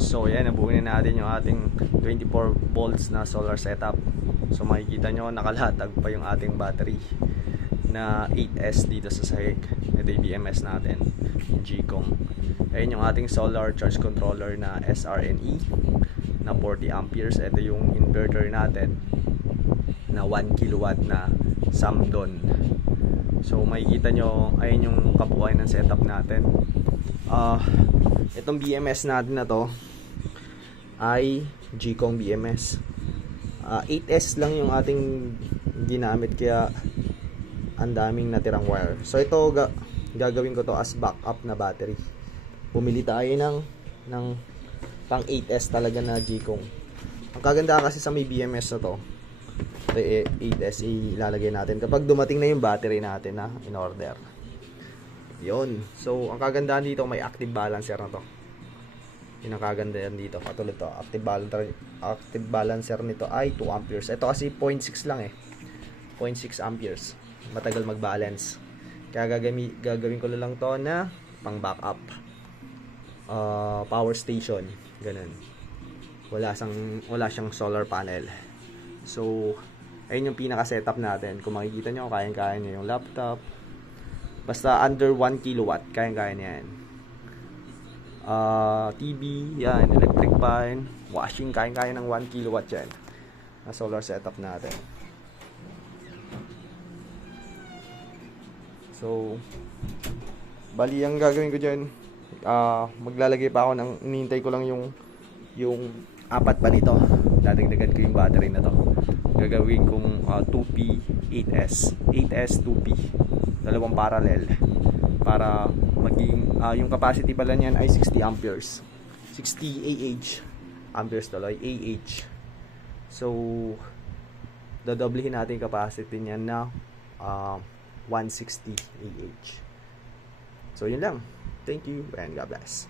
So yan, nabuhin na natin yung ating 24 volts na solar setup. So makikita nyo, nakalatag pa yung ating battery na 8S dito sa sahig. Ito yung BMS natin, yung Gcong. Ayun yung ating solar charge controller na SRNE na 40 amperes. Ito yung inverter natin na 1 kilowatt na Samdon. So makikita nyo, ayun yung kabuuan ng setup natin. Itong BMS natin na to ay Gcong BMS. 8S lang yung ating ginamit, kaya ang daming natirang wire. So ito gagawin ko to as backup na battery. Bumili tayo ng pang 8S talaga na Gcong. Ang kaganda kasi sa may BMS na to, ito 8S ilalagay natin kapag dumating na yung battery natin na in order. Yun. So ang kagandahan dito, may active balancer na to. Yun ang kagandahan dito. Katulad to, active balancer nito ay 2 amperes. Ito kasi 0.6 lang 0.6 amperes. Matagal mag-balance. Kaya gagawin ko lang to na pang backup. Power station. Ganun. Wala siyang solar panel. So, ayun yung pinaka-setup natin. Kung makikita nyo, kayang-kaya nyo yung laptop. Basta under 1 kilowatt, kayang-kaya nyo yan. TV, yan, electric fan, washing, kayang-kaya ng 1 kilowatt yan. Na solar setup natin. So, bali ang gagawin ko dyan, maglalagay pa ako ng, inintay ko lang yung 4 pa nito. Dadagdagan ko yung battery na to. Gagawin kong 2P 8S 2P, dalawang parallel, para maging yung capacity pala niyan ay 60 amperes, 60 amperes tuloy, so dadoblehin natin yung capacity niyan na 160 so yun lang. Thank you and God bless.